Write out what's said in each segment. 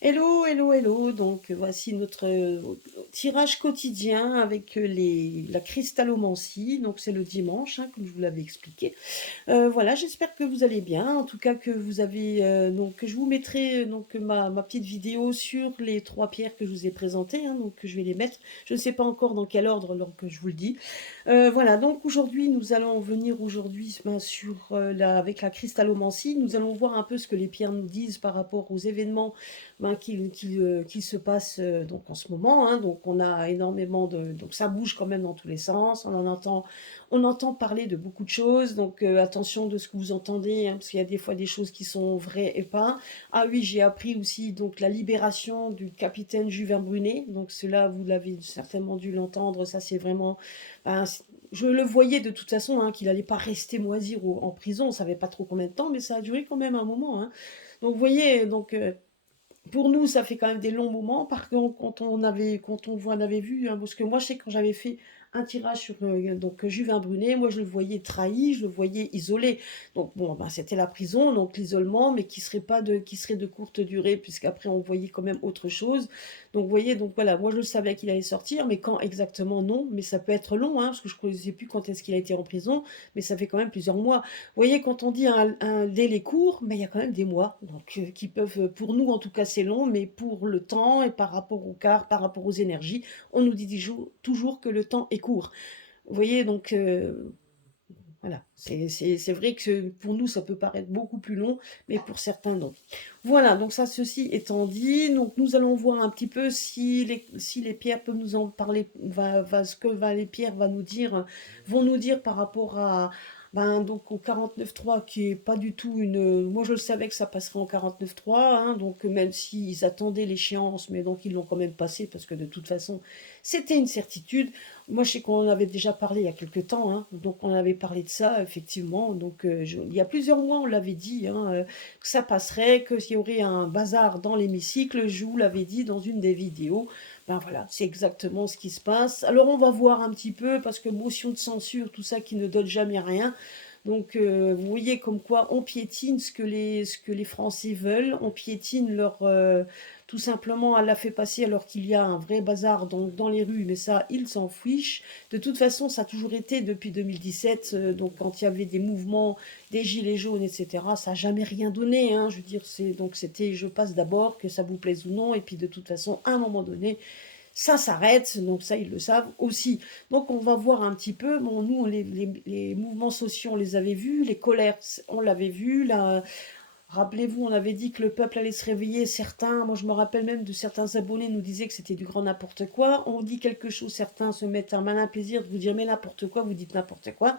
Hello, hello, hello. Donc voici notre tirage quotidien avec la cristallomancie. Donc c'est le dimanche, hein, comme je vous l'avais expliqué. Voilà, j'espère que vous allez bien. En tout cas que vous avez donc je vous mettrai donc ma petite vidéo sur les trois pierres que je vous ai présentées. Hein, donc je vais les mettre. Je ne sais pas encore dans quel ordre, donc je vous le dis. Voilà, donc aujourd'hui, nous allons venir aujourd'hui sur avec la cristallomancie. Nous allons voir un peu ce que les pierres nous disent par rapport aux événements qui se passent donc en ce moment. Hein. Donc on a énormément donc ça bouge quand même dans tous les sens. On entend parler de beaucoup de choses. Donc attention de ce que vous entendez, hein, parce qu'il y a des fois des choses qui sont vraies et pas. Ah oui, j'ai appris aussi donc la libération du capitaine Juvin Brunet. Donc cela, vous l'avez certainement dû l'entendre. Ça, c'est vraiment ben, je le voyais de toute façon, hein, qu'il n'allait pas rester moisir en prison. On ne savait pas trop combien de temps, mais ça a duré quand même un moment. Hein. Donc, vous voyez, pour nous, ça fait quand même des longs moments. Par contre, quand on vous en avait vu, hein, parce que moi, je sais que quand j'avais fait un tirage sur donc Juvin Brunet, moi, je le voyais trahi, je le voyais isolé. Donc, bon, ben, c'était la prison, donc l'isolement, mais qui serait de courte durée, puisqu'après, on voyait quand même autre chose. Donc, vous voyez, donc voilà, moi, je savais qu'il allait sortir, mais quand exactement, non. Mais ça peut être long, hein, parce que je ne sais plus quand est-ce qu'il a été en prison, mais ça fait quand même plusieurs mois. Vous voyez, quand on dit un délai court, mais il y a quand même des mois, donc qui peuvent, pour nous en tout cas c'est long, mais pour le temps et par rapport au quart, par rapport aux énergies, on nous dit toujours que le temps est court. Vous voyez, donc voilà, c'est vrai que pour nous ça peut paraître beaucoup plus long, mais pour certains non. Voilà, donc ça, ceci étant dit, donc nous allons voir un petit peu si les pierres peuvent nous en parler, ce que les pierres vont nous dire par rapport à, ben, donc au 49.3 qui est pas du tout une... Moi je le savais que ça passerait en 49.3, hein, donc même s'ils attendaient l'échéance, mais donc ils l'ont quand même passé parce que de toute façon c'était une certitude. Moi, je sais qu'on en avait déjà parlé il y a quelques temps, hein, donc on avait parlé de ça, effectivement. Donc, il y a plusieurs mois, on l'avait dit, hein, que ça passerait, qu'il y aurait un bazar dans l'hémicycle. Je vous l'avais dit dans une des vidéos. Ben voilà, c'est exactement ce qui se passe. Alors, on va voir un petit peu, parce que motion de censure, tout ça qui ne donne jamais rien. Donc, vous voyez comme quoi on piétine ce que les Français veulent, on piétine tout simplement, elle l'a fait passer alors qu'il y a un vrai bazar dans les rues, mais ça, ils s'en fichent. De toute façon, ça a toujours été depuis 2017, donc quand il y avait des mouvements, des gilets jaunes, etc., ça n'a jamais rien donné. Hein, je veux dire, donc c'était je passe d'abord, que ça vous plaise ou non, et puis de toute façon, à un moment donné, ça s'arrête, donc ça, ils le savent aussi. Donc on va voir un petit peu, bon, nous, les mouvements sociaux, on les avait vus, les colères, on l'avait vu, rappelez-vous, on avait dit que le peuple allait se réveiller. Certains, moi je me rappelle même de certains abonnés nous disaient que c'était du grand n'importe quoi. On dit quelque chose, certains se mettent un malin plaisir de vous dire mais n'importe quoi, vous dites n'importe quoi.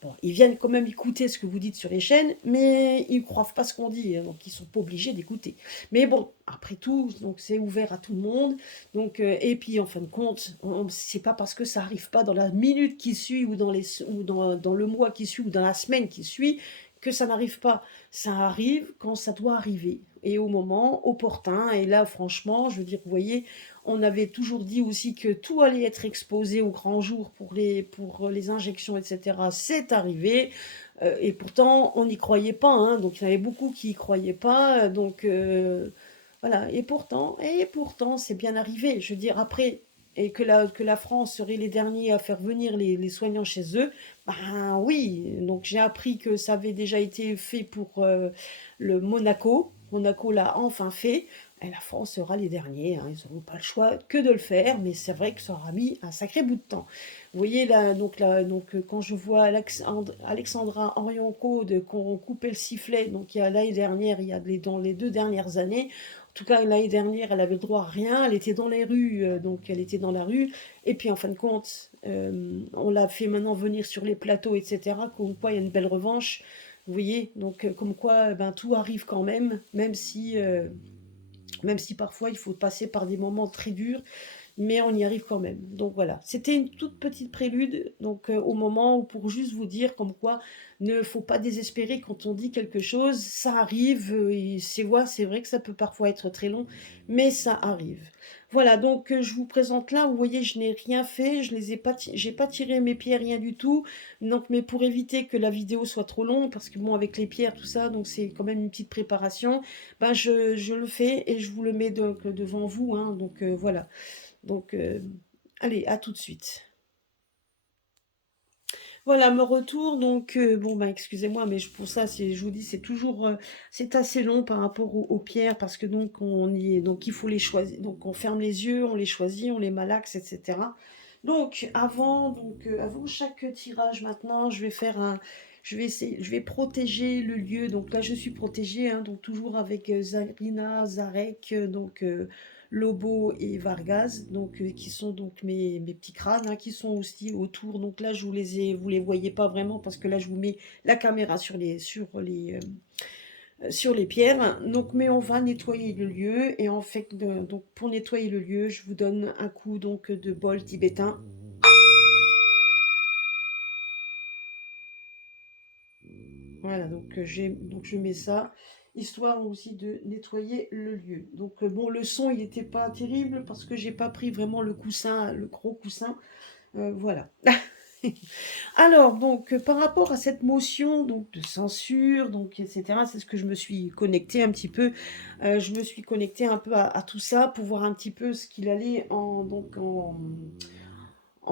Bon, ils viennent quand même écouter ce que vous dites sur les chaînes, mais ils ne croient pas ce qu'on dit, hein, donc ils ne sont pas obligés d'écouter. Mais bon, après tout, donc c'est ouvert à tout le monde. Donc, et puis en fin de compte, c'est pas parce que ça arrive pas dans la minute qui suit ou dans le mois qui suit ou dans la semaine qui suit que ça n'arrive pas. Ça arrive quand ça doit arriver et au moment opportun. Et là, franchement, je veux dire, vous voyez, on avait toujours dit aussi que tout allait être exposé au grand jour pour les injections, etc. C'est arrivé. Et pourtant, on n'y croyait pas. Hein, donc, il y en avait beaucoup qui n'y croyaient pas. Donc, voilà. Et pourtant, c'est bien arrivé. Je veux dire, après, et que la France serait les derniers à faire venir les soignants chez eux, ben oui. Donc, j'ai appris que ça avait déjà été fait pour le Monaco. Monaco l'a enfin fait. Et la France sera les derniers, hein, ils n'auront pas le choix que de le faire, mais c'est vrai que ça aura mis un sacré bout de temps. Vous voyez donc quand je vois Alexandra Orion-Caude qu'on coupait le sifflet, donc il y a l'année dernière, dans les 2 dernières années, en tout cas l'année dernière, elle avait le droit à rien, elle était dans les rues, donc elle était dans la rue, et puis en fin de compte, on l'a fait maintenant venir sur les plateaux, etc., comme quoi il y a une belle revanche. Vous voyez, donc comme quoi ben, tout arrive quand même, même si parfois il faut passer par des moments très durs. mais on y arrive quand même. Donc voilà, c'était une toute petite prélude, donc au moment où pour juste vous dire comme quoi ne faut pas désespérer quand on dit quelque chose, ça arrive, et c'est vrai que ça peut parfois être très long, mais ça arrive. Voilà, donc je vous présente là, vous voyez, je n'ai rien fait, je les ai pas, j'ai pas tiré mes pierres, rien du tout. Donc, mais pour éviter que la vidéo soit trop longue, parce que bon, avec les pierres, tout ça, donc c'est quand même une petite préparation, ben je le fais et je vous le mets donc devant vous, hein, donc voilà. Donc, allez, à tout de suite. Voilà, me retour, donc bon, bah, excusez-moi, mais pour ça, je vous dis, c'est toujours, c'est assez long par rapport aux pierres, parce que donc on y est, donc il faut les choisir, donc on ferme les yeux, on les choisit, on les malaxe, etc. Donc avant chaque tirage maintenant, je vais faire je vais essayer, je vais protéger le lieu. Donc là, je suis protégée, hein, donc toujours avec Zarina, Zarek, Lobo et Vargas, donc qui sont donc mes petits crânes, hein, qui sont aussi autour. Donc là, vous les voyez pas vraiment parce que là, je vous mets la caméra sur les pierres. Donc, mais on va nettoyer le lieu, et en fait, donc pour nettoyer le lieu, je vous donne un coup donc de bol tibétain. Voilà, donc donc je mets ça, histoire aussi de nettoyer le lieu. Donc bon, le son, il n'était pas terrible parce que j'ai pas pris vraiment le coussin, le gros coussin. Voilà. Alors, donc, par rapport à cette motion donc, de censure, donc, etc., c'est ce que je me suis connectée un petit peu. Je me suis connectée un peu à tout ça pour voir un petit peu ce qu'il allait en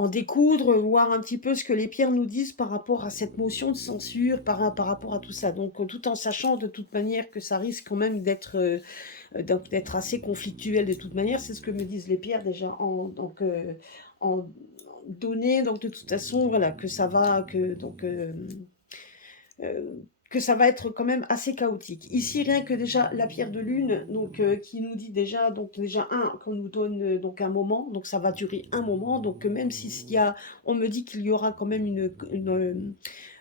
découdre, voir un petit peu ce que les pierres nous disent par rapport à cette motion de censure, par rapport à tout ça. Donc, tout en sachant de toute manière que ça risque quand même d'être assez conflictuel de toute manière, c'est ce que me disent les pierres déjà en données, donc de toute façon, voilà, que ça va, euh, que ça va être quand même assez chaotique. Ici, rien que déjà la pierre de lune, donc qui nous dit déjà qu'on nous donne donc un moment, donc ça va durer un moment, donc même s'il y a, on me dit qu'il y aura quand même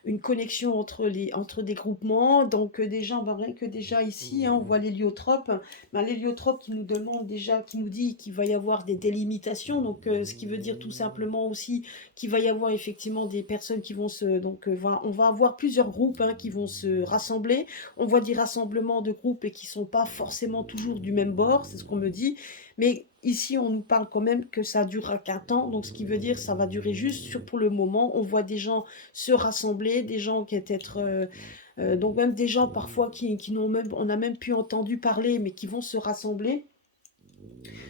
une connexion entre des groupements. Donc déjà, bah, rien que déjà ici, hein, on voit l'héliotrope. Ben, l'héliotrope qui nous demande déjà, qui nous dit qu'il va y avoir des délimitations, donc ce qui veut dire tout simplement aussi qu'il va y avoir effectivement des personnes qui vont on va avoir plusieurs groupes, hein, qui vont se rassembler. On voit des rassemblements de groupes et qui sont pas forcément toujours du même bord, c'est ce qu'on me dit. Mais ici, on nous parle quand même que ça durera qu'un temps, donc ce qui veut dire que ça va durer juste pour le moment. On voit des gens se rassembler, des gens qui être donc même des gens parfois qui n'ont même, on a même pu entendu parler, mais qui vont se rassembler.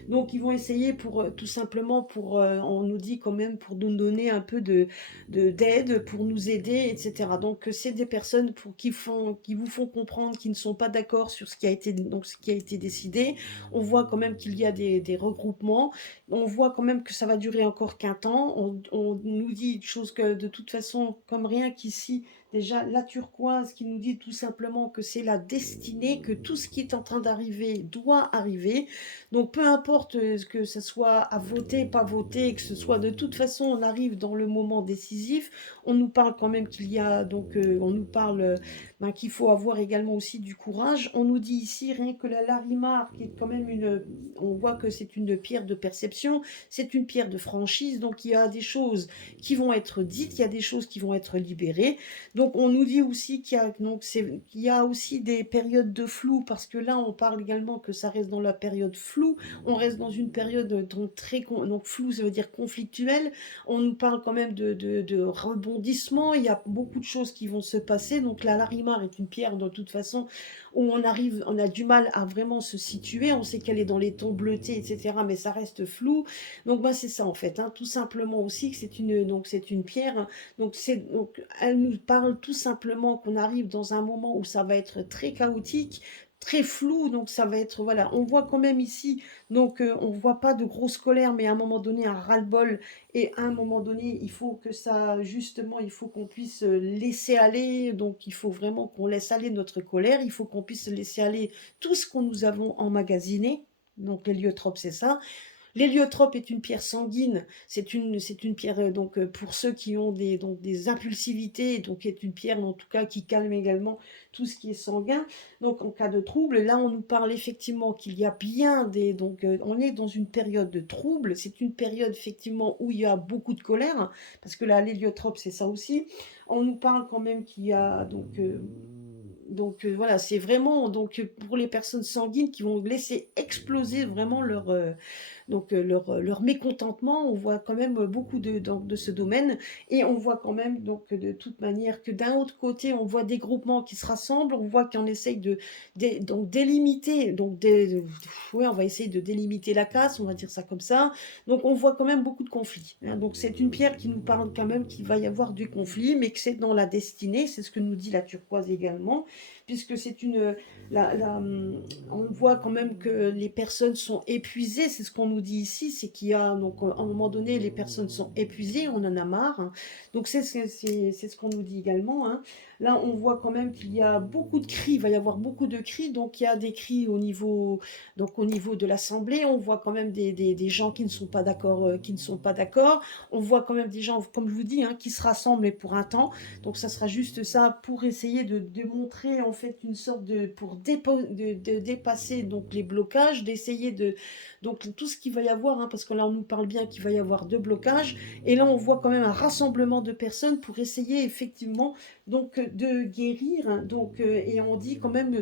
Donc ils vont essayer pour tout simplement on nous dit quand même pour nous donner un peu d'aide, pour nous aider, etc. Donc c'est des personnes qui vous font comprendre qu'ils ne sont pas d'accord sur ce qui a été décidé. On voit quand même qu'il y a des regroupements. On voit quand même que ça va durer encore qu'un temps. On nous dit une chose que de toute façon, comme rien qu'ici, déjà, la turquoise qui nous dit tout simplement que c'est la destinée, que tout ce qui est en train d'arriver doit arriver. Donc peu importe que ce soit à voter, pas voter, que ce soit de toute façon, on arrive dans le moment décisif. On nous parle quand même qu'il y a, on nous parle ben, qu'il faut avoir également aussi du courage. On nous dit ici rien que la larimar, qui est quand même on voit que c'est une pierre de perception, c'est une pierre de franchise. Donc il y a des choses qui vont être dites, il y a des choses qui vont être libérées. Donc on nous dit aussi qu'il y a aussi des périodes de flou, parce que là on parle également que ça reste dans la période floue, on reste dans une période donc floue, ça veut dire conflictuelle. On nous parle quand même de rebondissement, il y a beaucoup de choses qui vont se passer. Donc la larimar est une pierre de toute façon où on a du mal à vraiment se situer, on sait qu'elle est dans les tons bleutés, etc., mais ça reste flou. Donc bah, c'est ça en fait, hein, tout simplement aussi que c'est une pierre. Donc elle nous parle tout simplement qu'on arrive dans un moment où ça va être très chaotique, très flou, donc ça va être, voilà, on voit quand même ici, donc on voit pas de grosse colère, mais à un moment donné, un ras-le-bol, et à un moment donné, il faut que ça, justement, il faut qu'on puisse laisser aller, donc il faut vraiment qu'on laisse aller notre colère, il faut qu'on puisse laisser aller tout ce qu'on nous avons emmagasiné, donc l'héliotrope, c'est ça. L'héliotrope est une pierre sanguine, c'est une pierre, donc pour ceux qui ont des impulsivités, donc est une pierre en tout cas qui calme également tout ce qui est sanguin. Donc en cas de trouble, là on nous parle effectivement qu'il y a bien on est dans une période de trouble, c'est une période effectivement où il y a beaucoup de colère, hein, parce que là l'héliotrope c'est ça aussi. On nous parle quand même qu'il y a voilà, c'est vraiment pour les personnes sanguines qui vont laisser exploser vraiment leur mécontentement. On voit quand même beaucoup de ce domaine et on voit quand même de toute manière que d'un autre côté, on voit des groupements qui se rassemblent, on voit qu'on essaye donc délimiter, ouais, on va essayer de délimiter la casse, on va dire ça comme ça. Donc on voit quand même beaucoup de conflits, hein. Donc c'est une pierre qui nous parle quand même qu'il va y avoir du conflit, mais que c'est dans la destinée, c'est ce que nous dit la turquoise également, puisque c'est une, on voit quand même que les personnes sont épuisées, c'est ce qu'on nous dit ici, c'est qu'il y a, donc à un moment donné, les personnes sont épuisées, on en a marre, hein. Donc c'est ce qu'on nous dit également, hein. Là, on voit quand même qu'il y a beaucoup de cris, il va y avoir beaucoup de cris, donc il y a des cris au niveau de l'Assemblée, on voit quand même des gens qui ne sont pas d'accord, on voit quand même des gens, comme je vous dis, hein, qui se rassemblent mais pour un temps, donc ça sera juste ça pour essayer de démontrer en fait une sorte de dépasser donc les blocages, d'essayer donc tout ce qu'il va y avoir, hein, parce que là on nous parle bien qu'il va y avoir deux blocages, et là on voit quand même un rassemblement de personnes pour essayer effectivement de guérir, hein. Et on dit quand même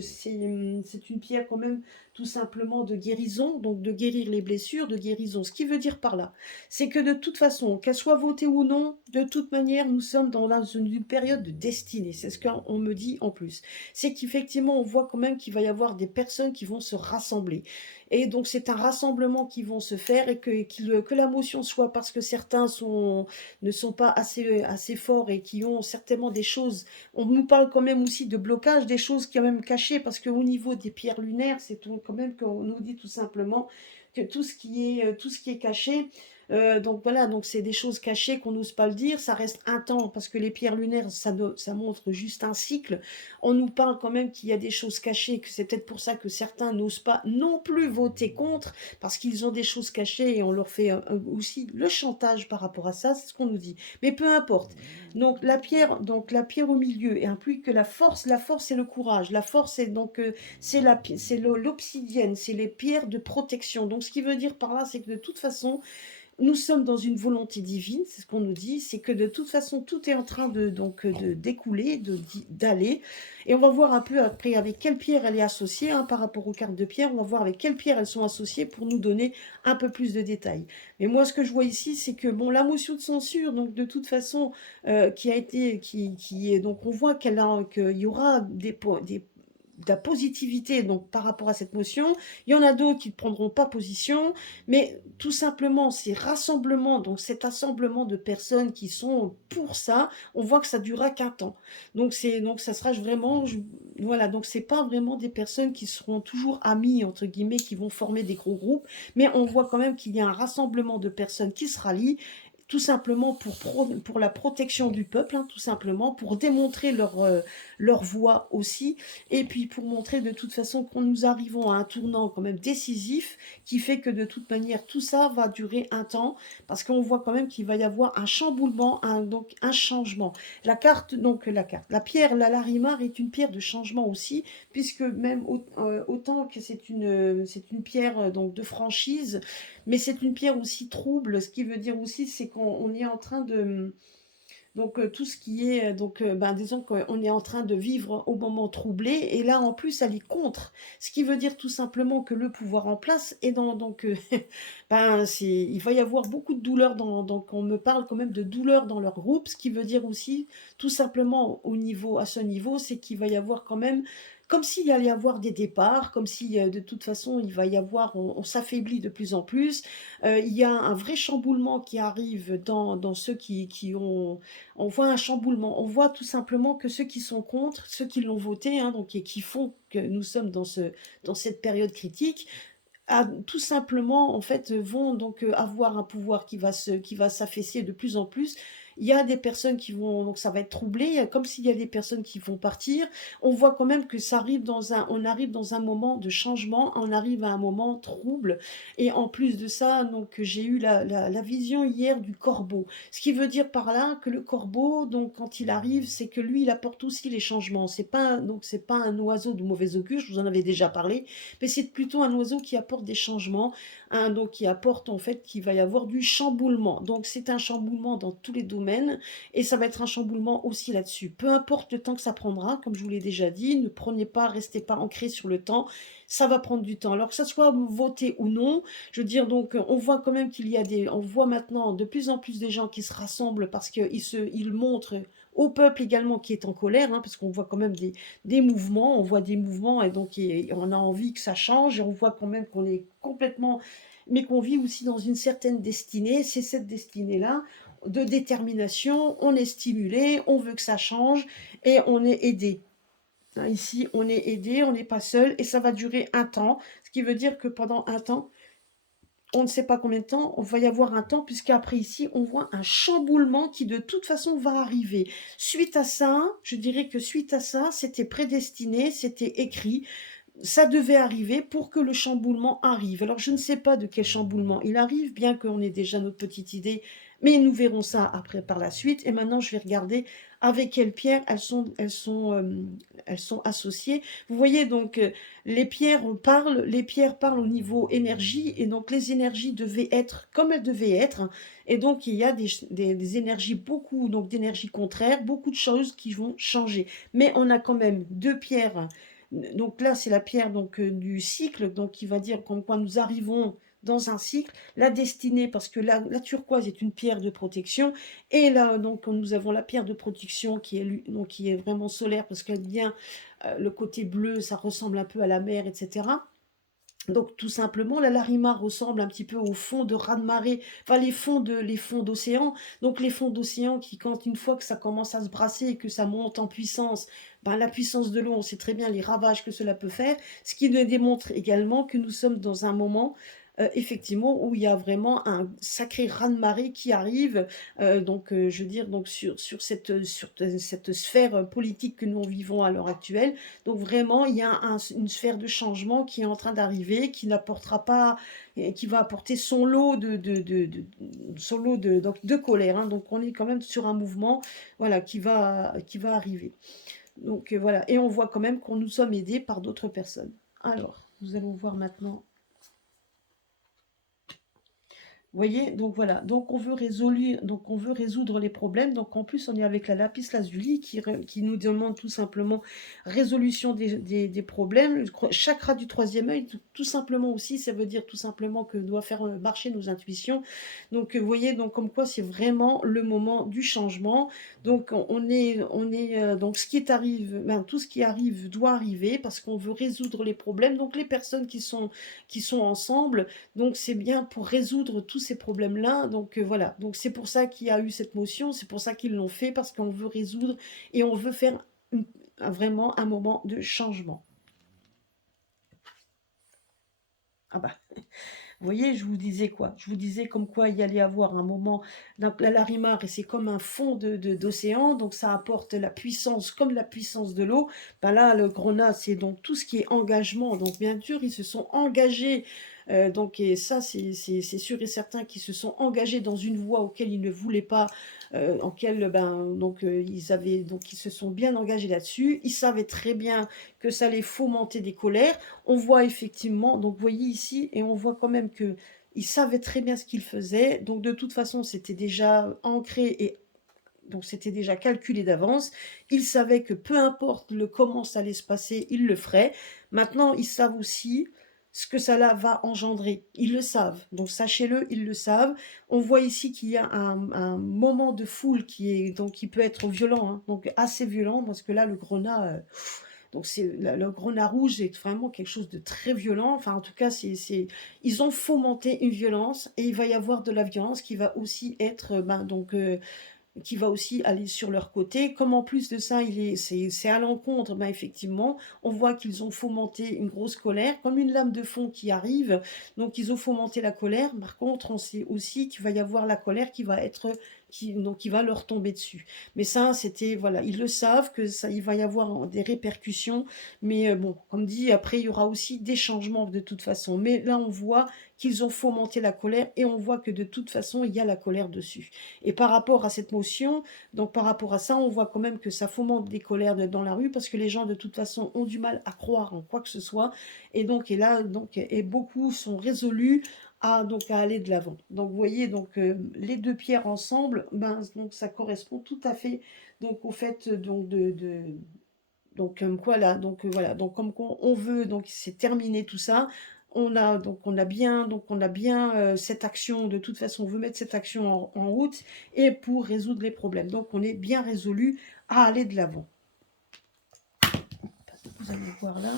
c'est une pierre quand même tout simplement de guérison, donc de guérir les blessures, de guérison. Ce qui veut dire par là, c'est que de toute façon, qu'elle soit votée ou non, de toute manière, nous sommes dans une période de destinée. C'est ce qu'on me dit en plus. C'est qu'effectivement, on voit quand même qu'il va y avoir des personnes qui vont se rassembler. Et donc, c'est un rassemblement qui vont se faire et que la motion soit parce que certains ne sont pas assez forts et qui ont certainement des choses. On nous parle quand même aussi de blocage, des choses quand même cachées, parce qu'au niveau des pierres lunaires, c'est quand même qu'on nous dit tout simplement que tout ce qui est caché, donc voilà, donc c'est des choses cachées qu'on n'ose pas le dire, ça reste un temps, parce que les pierres lunaires, ça montre juste un cycle. On nous parle quand même qu'il y a des choses cachées, que c'est peut-être pour ça que certains n'osent pas non plus voter contre, parce qu'ils ont des choses cachées et on leur fait aussi le chantage par rapport à ça, c'est ce qu'on nous dit. Mais peu importe. Donc la pierre au milieu, et implique que la force c'est le courage, la force c'est l'obsidienne, c'est les pierres de protection. Donc ce qui veut dire par là, c'est que de toute façon, nous sommes dans une volonté divine, c'est ce qu'on nous dit, c'est que de toute façon, tout est en train de découler, d'aller. Et on va voir un peu après avec quelle pierre elle est associée, hein, par rapport aux cartes de pierre. On va voir avec quelle pierre elles sont associées pour nous donner un peu plus de détails. Mais moi, ce que je vois ici, c'est que bon, la motion de censure, donc de toute façon, qui est, donc on voit qu'il y aura de la positivité donc par rapport à cette motion. Il y en a d'autres qui ne prendront pas position, mais tout simplement ces rassemblements, donc cet assemblement de personnes qui sont pour ça, on voit que ça durera qu'un temps. Donc ça sera vraiment, voilà, donc c'est pas vraiment des personnes qui seront toujours amies entre guillemets, qui vont former des gros groupes, mais on voit quand même qu'il y a un rassemblement de personnes qui se rallient, tout simplement pour la protection du peuple, hein, tout simplement pour démontrer leur voix aussi, et puis pour montrer de toute façon qu'on nous arrivons à un tournant quand même décisif, qui fait que de toute manière tout ça va durer un temps, parce qu'on voit quand même qu'il va y avoir un chamboulement, donc un changement. La pierre, la Larimar est une pierre de changement aussi, puisque même autant que c'est une pierre donc de franchise, mais c'est une pierre aussi trouble. Ce qui veut dire aussi, c'est qu'on est en train de tout ce qui est disons qu'on est en train de vivre au moment troublé, et là en plus elle est contre, ce qui veut dire tout simplement que le pouvoir en place est il va y avoir beaucoup de douleurs donc on me parle quand même de douleurs dans leur groupe, ce qui veut dire aussi tout simplement à ce niveau, c'est qu'il va y avoir quand même comme s'il allait y avoir des départs, comme si de toute façon il va y avoir, on s'affaiblit de plus en plus. Il y a un vrai chamboulement qui arrive dans ceux qui ont, on voit un chamboulement. On voit tout simplement que ceux qui sont contre, ceux qui l'ont voté, hein, donc, et qui font que nous sommes dans cette période critique, tout simplement, en fait, vont donc avoir un pouvoir qui va s'affaisser de plus en plus. Il y a des personnes qui vont, donc ça va être troublé, comme s'il y a des personnes qui vont partir. On voit quand même que ça arrive on arrive dans un moment de changement, on arrive à un moment trouble. Et en plus de ça, donc j'ai eu la vision hier du corbeau. Ce qui veut dire par là que le corbeau, donc quand il arrive, c'est que lui, il apporte aussi les changements. Donc c'est pas un oiseau de mauvais augure, je vous en avais déjà parlé, mais c'est plutôt un oiseau qui apporte des changements, hein, donc qui apporte en fait qu'il va y avoir du chamboulement. Donc c'est un chamboulement dans tous les domaines et ça va être un chamboulement aussi là-dessus. Peu importe le temps que ça prendra, comme je vous l'ai déjà dit, ne prenez pas, restez pas ancré sur le temps, ça va prendre du temps. Alors que ça soit voté ou non, je veux dire, donc on voit quand même on voit maintenant de plus en plus des gens qui se rassemblent parce ils montrent au peuple également qui est en colère, hein, parce qu'on voit quand même des mouvements, on voit des mouvements et donc on a envie que ça change et on voit quand même qu'on est complètement, mais qu'on vit aussi dans une certaine destinée. C'est cette destinée-là de détermination, on est stimulé, on veut que ça change et on est aidé. Hein, ici, on est aidé, on n'est pas seul et ça va durer un temps, ce qui veut dire que pendant un temps, on ne sait pas combien de temps, on va y avoir un temps, puisqu'après ici, on voit un chamboulement qui de toute façon va arriver. Suite à ça, je dirais que suite à ça, c'était prédestiné, c'était écrit, ça devait arriver pour que le chamboulement arrive. Alors je ne sais pas de quel chamboulement il arrive, bien qu'on ait déjà notre petite idée, mais nous verrons ça après par la suite. Et maintenant, je vais regarder avec quelles pierres elles sont associées. Vous voyez donc, les pierres parlent au niveau énergie, et donc les énergies devaient être comme elles devaient être. Et donc il y a des énergies, beaucoup donc d'énergies contraires, beaucoup de choses qui vont changer. Mais on a quand même deux pierres. Donc là, c'est la pierre donc du cycle, donc qui va dire comme quoi nous arrivons dans un cycle, la destinée, parce que la turquoise est une pierre de protection, et là, donc, nous avons la pierre de protection donc, qui est vraiment solaire, parce qu'elle vient, le côté bleu, ça ressemble un peu à la mer, etc. Donc tout simplement, la Larima ressemble un petit peu au fond de raz-de-marée, enfin les fonds d'océan. Donc les fonds d'océan qui, quand une fois que ça commence à se brasser et que ça monte en puissance, ben, la puissance de l'eau, on sait très bien les ravages que cela peut faire, ce qui nous démontre également que nous sommes dans un moment, effectivement, où il y a vraiment un sacré raz-de-marée qui arrive, je veux dire, donc sur cette sphère politique que nous vivons à l'heure actuelle. Donc vraiment, il y a une sphère de changement qui est en train d'arriver, qui n'apportera pas, qui va apporter son lot son lot donc de colère, hein. Donc on est quand même sur un mouvement, voilà, qui va arriver. Donc voilà, et on voit quand même qu'on nous sommes aidés par d'autres personnes. Alors, nous allons voir maintenant. Vous voyez, donc voilà, donc on veut résoudre les problèmes. Donc en plus, on est avec la lapis lazuli qui nous demande tout simplement résolution des problèmes. Le chakra du troisième œil, tout simplement aussi, ça veut dire tout simplement que doit faire marcher nos intuitions. Donc vous voyez, donc comme quoi c'est vraiment le moment du changement. Donc donc tout ce qui arrive doit arriver parce qu'on veut résoudre les problèmes. Donc les personnes qui sont ensemble. Donc c'est bien pour résoudre tous ces problèmes-là. Donc voilà, donc c'est pour ça qu'il y a eu cette motion, c'est pour ça qu'ils l'ont fait, parce qu'on veut résoudre et on veut faire vraiment un moment de changement. Ah bah, vous voyez, je vous disais quoi? Je vous disais comme quoi il y allait avoir un moment, donc la Larimar, et c'est comme un fond d'océan, donc ça apporte la puissance, comme la puissance de l'eau. Ben là, le Grenat, c'est donc tout ce qui est engagement. Donc bien sûr, ils se sont engagés, donc et ça, c'est sûr et certain qu'ils se sont engagés dans une voie auquel ils ne voulaient pas, ils se sont bien engagés là-dessus. Ils savaient très bien que ça allait fomenter des colères. On voit effectivement, donc vous voyez ici, et on voit quand même que ils savaient très bien ce qu'ils faisaient, donc de toute façon c'était déjà ancré et donc c'était déjà calculé d'avance. Ils savaient que peu importe comment ça allait se passer, ils le feraient. Maintenant, ils savent aussi ce que cela va engendrer. Ils le savent. Donc sachez-le, ils le savent. On voit ici qu'il y a un moment de foule qui peut être violent, hein, donc assez violent, parce que là, le grenat, donc le grenat rouge est vraiment quelque chose de très violent. Enfin, en tout cas, ils ont fomenté une violence et il va y avoir de la violence qui va aussi être, qui va aussi aller sur leur côté. Comme en plus de ça, c'est à l'encontre, ben effectivement, on voit qu'ils ont fomenté une grosse colère, comme une lame de fond qui arrive. Donc, ils ont fomenté la colère. Par contre, on sait aussi qu'il va y avoir la colère qui va être donc qui va leur tomber dessus. Mais ça, c'était, voilà, ils le savent que ça, il va y avoir des répercussions, mais bon, comme dit, après, il y aura aussi des changements de toute façon. Mais là, on voit qu'ils ont fomenté la colère et on voit que de toute façon, il y a la colère dessus. Et par rapport à cette motion, donc par rapport à ça, on voit quand même que ça fomente des colères dans la rue parce que les gens de toute façon ont du mal à croire en quoi que ce soit. Et là, donc, et beaucoup sont résolus à aller de l'avant. Donc vous voyez, donc les deux pierres ensemble, ben, donc ça correspond tout à fait donc au fait donc donc voilà, donc comme on veut, donc c'est terminé tout ça. On a bien cette action, de toute façon, on veut mettre cette action en route et pour résoudre les problèmes. Donc on est bien résolu à aller de l'avant. Vous allez voir là.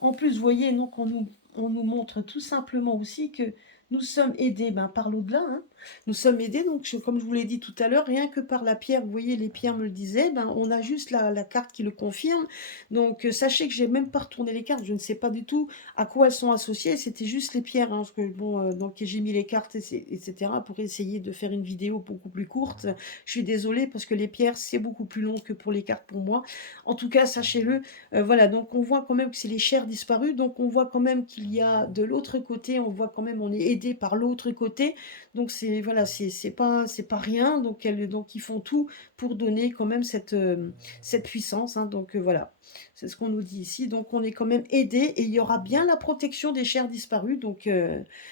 En plus, vous voyez, donc on nous montre tout simplement aussi que nous sommes aidés par l'au-delà. Hein. Nous sommes aidés, donc comme je vous l'ai dit tout à l'heure, rien que par la pierre, vous voyez, les pierres me le disaient, on a juste la carte qui le confirme. Donc sachez que j'ai même pas retourné les cartes, je ne sais pas du tout à quoi elles sont associées, c'était juste les pierres. Hein, parce que, bon, donc j'ai mis les cartes, etc., pour essayer de faire une vidéo beaucoup plus courte. Je suis désolée parce que les pierres, c'est beaucoup plus long que pour les cartes pour moi. En tout cas, sachez-le, voilà, donc on voit quand même que c'est les chairs disparues, donc on voit quand même qu'il y a de l'autre côté, on voit quand même, on est aidé par l'autre côté, donc c'est, voilà, c'est pas rien, donc ils font tout pour donner quand même cette puissance, hein, donc voilà, c'est ce qu'on nous dit ici, donc on est quand même aidé et il y aura bien la protection des chairs disparues, donc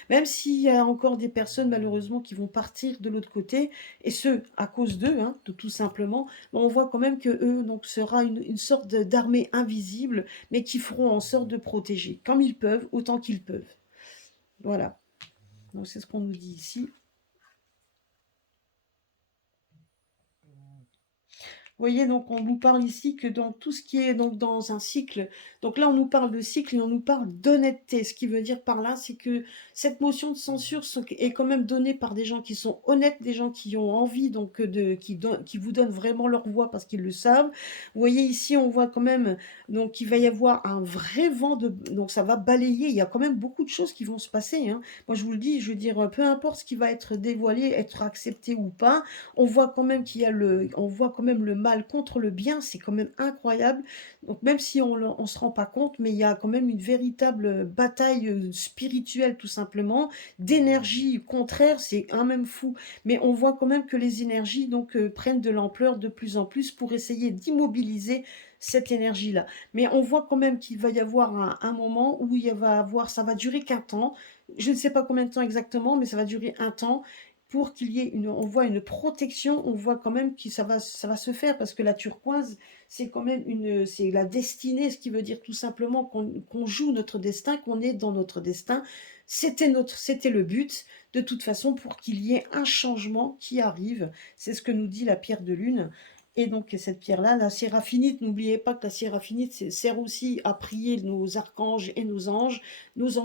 même s'il y a encore des personnes malheureusement qui vont partir de l'autre côté, et ce, à cause d'eux, hein, tout simplement, on voit quand même que eux, donc, sera une sorte d'armée invisible, mais qui feront en sorte de protéger, comme ils peuvent, autant qu'ils peuvent. Voilà. Donc c'est ce qu'on nous dit ici. Vous voyez, donc on nous parle ici que dans tout ce qui est donc dans un cycle, donc là on nous parle de cycle et on nous parle d'honnêteté. Ce qui veut dire par là, c'est que cette motion de censure est quand même donnée par des gens qui sont honnêtes, des gens qui ont envie, donc qui vous donnent vraiment leur voix parce qu'ils le savent. Vous voyez ici, on voit quand même donc qu'il va y avoir un vrai vent donc ça va balayer. Il y a quand même beaucoup de choses qui vont se passer. Hein. Moi je vous le dis, je veux dire, peu importe ce qui va être dévoilé, être accepté ou pas, on voit quand même on voit quand même le mal contre le bien, c'est quand même incroyable. Donc même si on se rend pas compte, mais il y a quand même une véritable bataille spirituelle tout simplement, d'énergie contraire, c'est un même fou. Mais on voit quand même que les énergies donc prennent de l'ampleur de plus en plus pour essayer d'immobiliser cette énergie-là. Mais on voit quand même qu'il va y avoir un moment où ça va durer qu'un temps. Je ne sais pas combien de temps exactement, mais ça va durer un temps pour qu'il y ait on voit une protection, on voit quand même que ça va se faire parce que la turquoise, c'est quand même c'est la destinée, ce qui veut dire tout simplement qu'on joue notre destin, qu'on est dans notre destin. C'était le but, de toute façon, pour qu'il y ait un changement qui arrive. C'est ce que nous dit la pierre de lune. Et donc, cette pierre-là, la séraphinite, n'oubliez pas que la séraphinite sert aussi à prier nos archanges et nos anges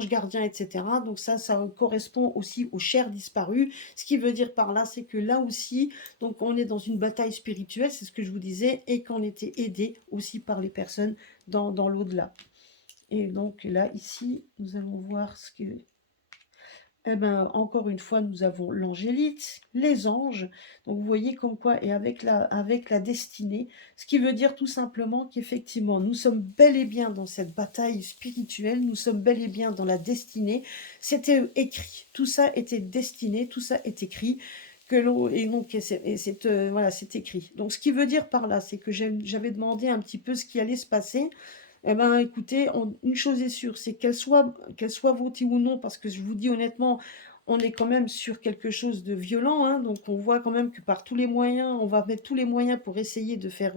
gardiens, etc. Donc ça correspond aussi aux chairs disparues. Ce qui veut dire par là, c'est que là aussi, donc on est dans une bataille spirituelle, c'est ce que je vous disais, et qu'on était aidé aussi par les personnes dans l'au-delà. Et donc là, ici, nous allons voir ce que... Eh ben, encore une fois, nous avons l'angélite, les anges. Donc, vous voyez comme quoi, et avec la destinée, ce qui veut dire tout simplement qu'effectivement, nous sommes bel et bien dans cette bataille spirituelle, nous sommes bel et bien dans la destinée. C'était écrit, tout ça était destiné, tout ça est écrit. Et donc, voilà, c'est écrit. Donc, ce qui veut dire par là, c'est que j'avais demandé un petit peu ce qui allait se passer. Eh ben, écoutez, une chose est sûre, c'est qu'elle soit votée ou non, parce que je vous dis honnêtement, on est quand même sur quelque chose de violent, hein, donc on voit quand même que par tous les moyens, on va mettre tous les moyens pour essayer de faire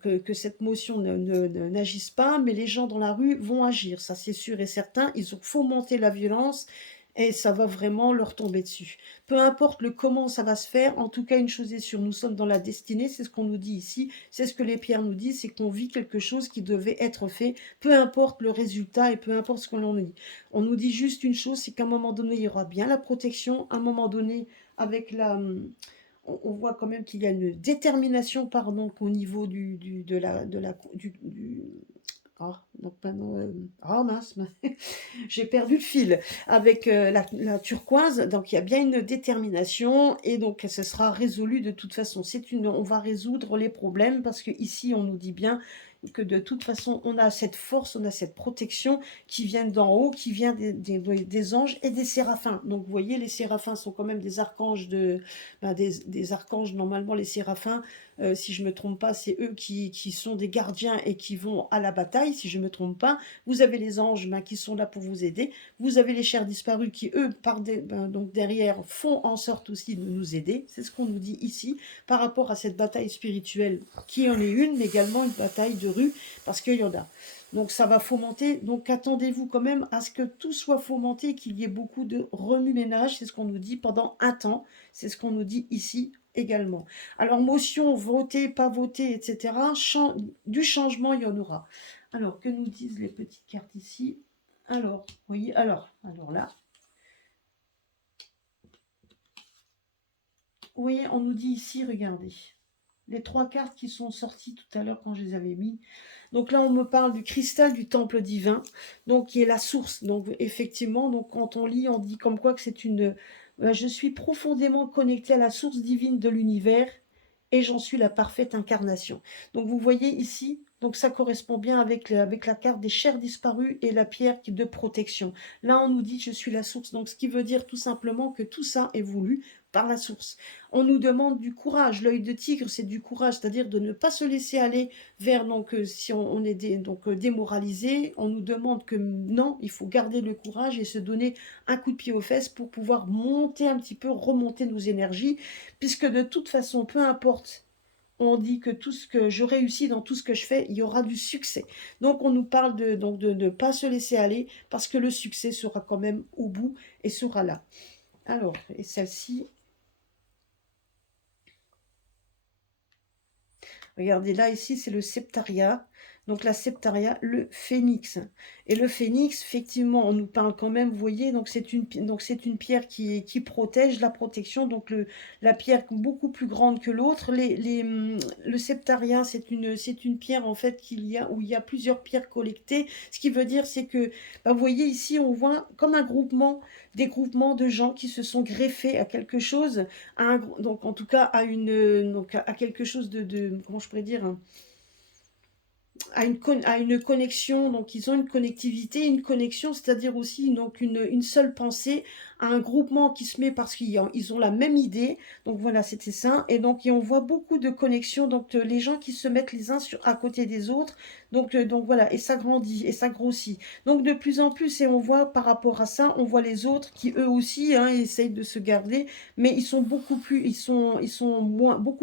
que cette motion n'agisse pas, mais les gens dans la rue vont agir, ça c'est sûr et certain, ils ont fomenté la violence et ça va vraiment leur tomber dessus. Peu importe le comment ça va se faire, en tout cas une chose est sûre, nous sommes dans la destinée, c'est ce qu'on nous dit ici, c'est ce que les pierres nous disent, c'est qu'on vit quelque chose qui devait être fait, peu importe le résultat et peu importe ce qu'on en dit. On nous dit juste une chose, c'est qu'à un moment donné, il y aura bien la protection, à un moment donné, avec on voit quand même qu'il y a une détermination, pardon, au niveau Ah, donc maintenant, ah mince, j'ai perdu le fil avec, la turquoise, donc il y a bien une détermination et donc ce sera résolu de toute façon. On va résoudre les problèmes parce que ici on nous dit bien que de toute façon, on a cette force, on a cette protection qui vient d'en haut, qui vient des anges et des séraphins. Donc vous voyez, les séraphins sont quand même des archanges des archanges. Normalement, les séraphins, si je me trompe pas, c'est eux qui sont des gardiens et qui vont à la bataille, si je me trompe pas. Vous avez les anges qui sont là pour vous aider. Vous avez les chers disparus qui, eux, donc derrière, font en sorte aussi de nous aider. C'est ce qu'on nous dit ici par rapport à cette bataille spirituelle qui en est une, mais également une bataille de rue, parce qu'il y en a. Donc ça va fomenter, donc attendez-vous quand même à ce que tout soit fomenté, qu'il y ait beaucoup de remue-ménage, c'est ce qu'on nous dit pendant un temps, c'est ce qu'on nous dit ici également. Alors motion, voter, pas voter, etc. Du changement, il y en aura. Alors, que nous disent les petites cartes ici? Alors, vous voyez, alors là, vous voyez, on nous dit ici, regardez, les 3 cartes qui sont sorties tout à l'heure quand je les avais mis. Donc là, on me parle du cristal du temple divin, donc qui est la source. Donc effectivement, donc quand on lit, on dit comme quoi que c'est une... je suis profondément connecté à la source divine de l'univers et j'en suis la parfaite incarnation. Donc vous voyez ici, donc ça correspond bien avec la carte des chers disparus et la pierre de protection. Là, on nous dit je suis la source. Donc ce qui veut dire tout simplement que tout ça est voulu par la source. On nous demande du courage. L'œil de tigre, c'est du courage, c'est-à-dire de ne pas se laisser aller vers, donc si on est démoralisé, on nous demande que non, il faut garder le courage et se donner un coup de pied aux fesses pour pouvoir monter un petit peu, remonter nos énergies, puisque de toute façon, peu importe, on dit que tout ce que je réussis dans tout ce que je fais, il y aura du succès. Donc on nous parle de ne pas se laisser aller, parce que le succès sera quand même au bout et sera là. Alors, et celle-ci, regardez, là, ici, c'est le septariat. Donc, la septaria, le phénix. Et le phénix, effectivement, on nous parle quand même, vous voyez, donc c'est une pierre qui protège, la protection. Donc, la pierre beaucoup plus grande que l'autre. Le septaria, c'est une pierre, en fait, où il y a plusieurs pierres collectées. Ce qui veut dire, c'est que, vous voyez, ici, on voit comme un groupement, des groupements de gens qui se sont greffés à quelque chose, donc en tout cas à quelque chose comment je pourrais dire, à une connexion, donc ils ont une connectivité, une connexion, c'est-à-dire aussi donc une seule pensée, à un groupement qui se met parce qu'ils ont la même idée, donc voilà, c'était ça, et donc on voit beaucoup de connexions, donc les gens qui se mettent les uns à côté des autres, donc voilà, et ça grandit, et ça grossit, donc de plus en plus, et on voit par rapport à ça, on voit les autres qui eux aussi essayent de se garder, mais ils sont beaucoup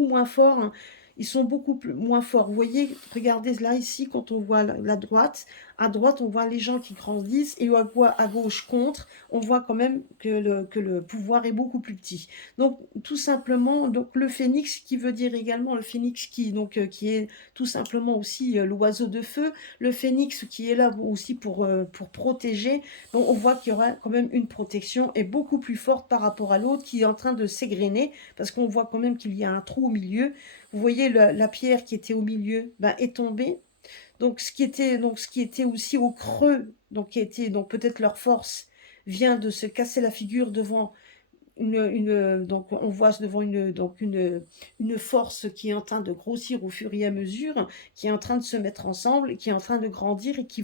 moins forts, hein. Ils sont beaucoup moins forts. Vous voyez, regardez là, ici, quand on voit la droite, à droite, on voit les gens qui grandissent et à gauche, contre, on voit quand même que le pouvoir est beaucoup plus petit. Donc, tout simplement, donc, le phénix, qui veut dire également le phénix qui est tout simplement aussi l'oiseau de feu, le phénix qui est là aussi pour protéger. Donc, on voit qu'il y aura quand même une protection et beaucoup plus forte par rapport à l'autre qui est en train de s'égrener parce qu'on voit quand même qu'il y a un trou au milieu. Vous voyez, la pierre qui était au milieu est tombée. Donc ce qui était aussi au creux, donc qui était donc peut-être leur force, vient de se casser la figure devant donc on voit devant une force qui est en train de grossir au fur et à mesure, qui est en train de se mettre ensemble, qui est en train de grandir et qui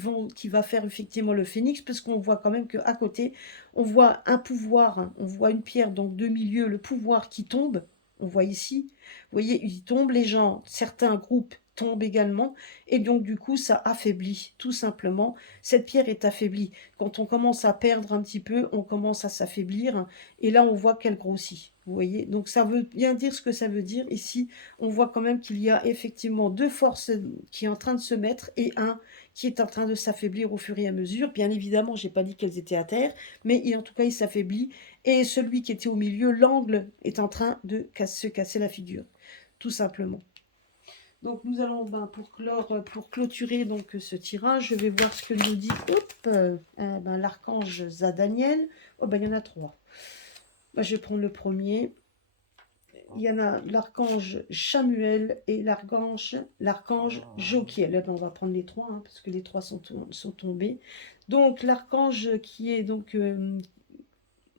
va faire effectivement le phénix, parce qu'on voit quand même qu'à côté, on voit un pouvoir, on voit une pierre donc de milieu, le pouvoir qui tombe. On voit ici, vous voyez, il tombe, les gens, certains groupes tombent également, et donc du coup ça affaiblit, tout simplement, cette pierre est affaiblie. Quand on commence à perdre un petit peu, on commence à s'affaiblir, et là on voit qu'elle grossit, vous voyez. Donc ça veut bien dire ce que ça veut dire. Ici, on voit quand même qu'il y a effectivement deux forces qui est en train de se mettre, et un qui est en train de s'affaiblir au fur et à mesure. Bien évidemment, j'ai pas dit qu'elles étaient à terre, mais en tout cas il s'affaiblit, et celui qui était au milieu, l'angle, est en train de se casser la figure, tout simplement. Donc nous allons, pour clôturer donc ce tirage, je vais voir ce que nous dit l'archange Zadaniel. Oh il y en a 3. Je vais prendre le premier. il y en a l'archange Chamuel et l'archange Jochiel. On va prendre les trois, hein, parce que les trois sont tombés. Donc l'archange qui est donc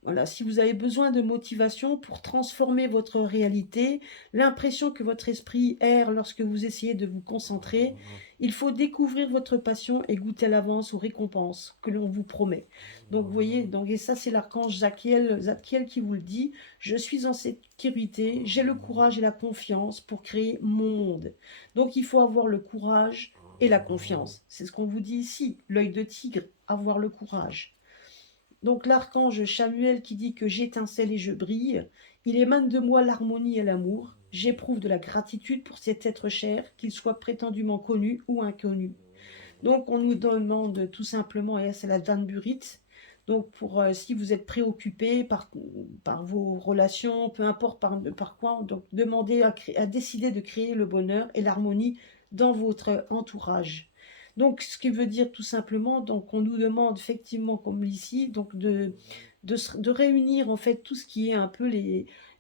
voilà, si vous avez besoin de motivation pour transformer votre réalité, l'impression que votre esprit erre lorsque vous essayez de vous concentrer, il faut découvrir votre passion et goûter à l'avance aux récompenses que l'on vous promet. Donc, vous voyez, donc, et ça, c'est l'archange Zadkiel qui vous le dit. Je suis en sécurité, j'ai le courage et la confiance pour créer mon monde. Donc, il faut avoir le courage et la confiance. C'est ce qu'on vous dit ici, l'œil de tigre, avoir le courage. Donc l'archange Chamuel qui dit que j'étincelle et je brille, il émane de moi l'harmonie et l'amour. J'éprouve de la gratitude pour cet être cher, qu'il soit prétendument connu ou inconnu. Donc on nous demande tout simplement, et c'est la Danburite, donc pour si vous êtes préoccupé par vos relations, peu importe par quoi, donc demandez à décider de créer le bonheur et l'harmonie dans votre entourage. Donc, ce qui veut dire tout simplement, donc on nous demande effectivement, comme ici, donc de réunir en fait tout ce qui est un peu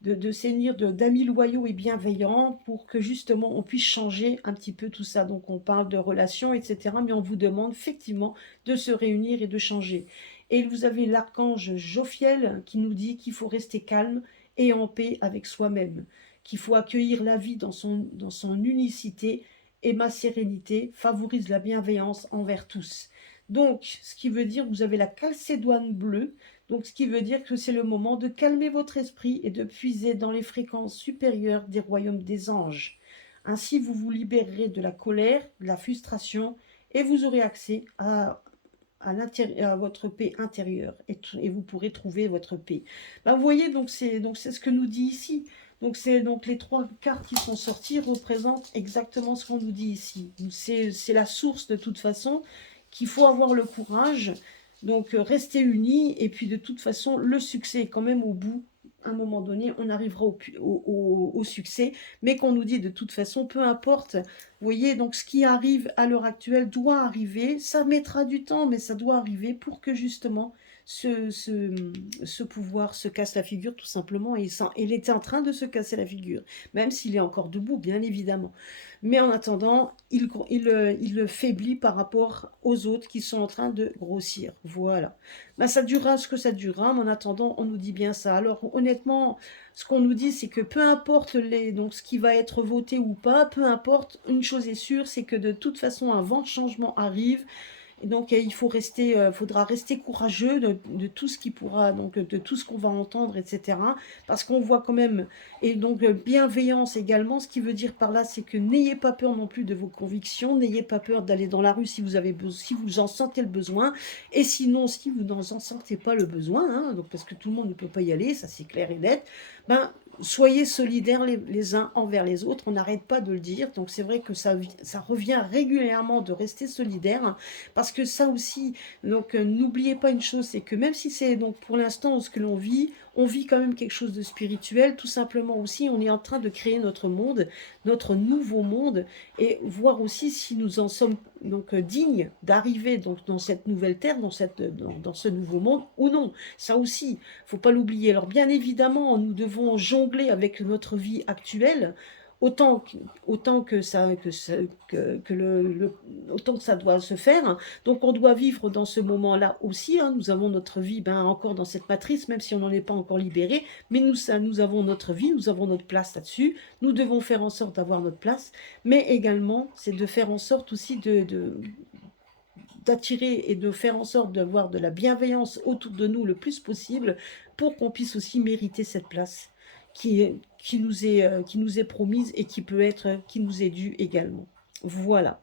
de s'unir d'amis loyaux et bienveillants pour que justement on puisse changer un petit peu tout ça. Donc on parle de relations, etc. Mais on vous demande effectivement de se réunir et de changer. Et vous avez l'archange Jophiel qui nous dit qu'il faut rester calme et en paix avec soi-même, qu'il faut accueillir la vie dans son unicité et ma sérénité favorise la bienveillance envers tous. Donc, ce qui veut dire, vous avez la calcédoine bleue, donc ce qui veut dire que c'est le moment de calmer votre esprit et de puiser dans les fréquences supérieures des royaumes des anges. Ainsi, vous vous libérerez de la colère, de la frustration, et vous aurez accès à votre paix intérieure et vous pourrez trouver votre paix. Ben, vous voyez, donc c'est ce que nous dit ici. Donc c'est donc les trois cartes qui sont sorties représentent exactement ce qu'on nous dit ici. C'est la source de toute façon qu'il faut avoir le courage, donc rester unis et puis de toute façon le succès est quand même au bout. À un moment donné, on arrivera au succès, mais qu'on nous dit de toute façon, peu importe. Vous voyez, donc ce qui arrive à l'heure actuelle doit arriver. Ça mettra du temps, mais ça doit arriver pour que justement ce pouvoir se casse la figure tout simplement. Et il était en train de se casser la figure, même s'il est encore debout, bien évidemment. Mais en attendant, il faiblit par rapport aux autres qui sont en train de grossir. Voilà. Ben, ça durera ce que ça durera, mais en attendant, on nous dit bien ça. Alors honnêtement, ce qu'on nous dit, c'est que peu importe donc ce qui va être voté ou pas, peu importe, une chose est sûre, c'est que de toute façon, un vent de changement arrive. Et donc, faudra rester courageux de tout ce qui pourra, donc de tout ce qu'on va entendre, etc. Parce qu'on voit quand même, et donc bienveillance également, ce qui veut dire par là, c'est que n'ayez pas peur non plus de vos convictions, n'ayez pas peur d'aller dans la rue si vous en sentez le besoin, et sinon, si vous n'en sentez pas le besoin, hein, donc parce que tout le monde ne peut pas y aller, ça c'est clair et net, ben, soyez solidaires les uns envers les autres, on n'arrête pas de le dire, donc c'est vrai que ça revient régulièrement de rester solidaire, parce que ça aussi, donc n'oubliez pas une chose, c'est que même si c'est donc pour l'instant ce que l'on vit, on vit quand même quelque chose de spirituel, tout simplement aussi, on est en train de créer notre monde, notre nouveau monde, et voir aussi si nous en sommes donc dignes d'arriver donc dans cette nouvelle terre, dans ce nouveau monde ou non. Ça aussi, faut pas l'oublier. Alors bien évidemment, nous devons jongler avec notre vie actuelle. Autant que ça, autant que ça doit se faire. Donc on doit vivre dans ce moment-là aussi. Hein. Nous avons notre vie encore dans cette matrice, même si on n'en est pas encore libéré. Mais nous avons notre vie, nous avons notre place là-dessus. Nous devons faire en sorte d'avoir notre place. Mais également, c'est de faire en sorte aussi d'attirer et de faire en sorte d'avoir de la bienveillance autour de nous le plus possible pour qu'on puisse aussi mériter cette place qui nous est promise et qui nous est due également. Voilà.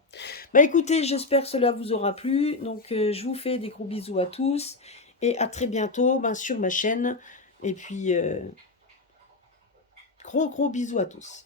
Bah écoutez, j'espère que cela vous aura plu. Donc je vous fais des gros bisous à tous et à très bientôt sur ma chaîne. Et puis gros bisous à tous.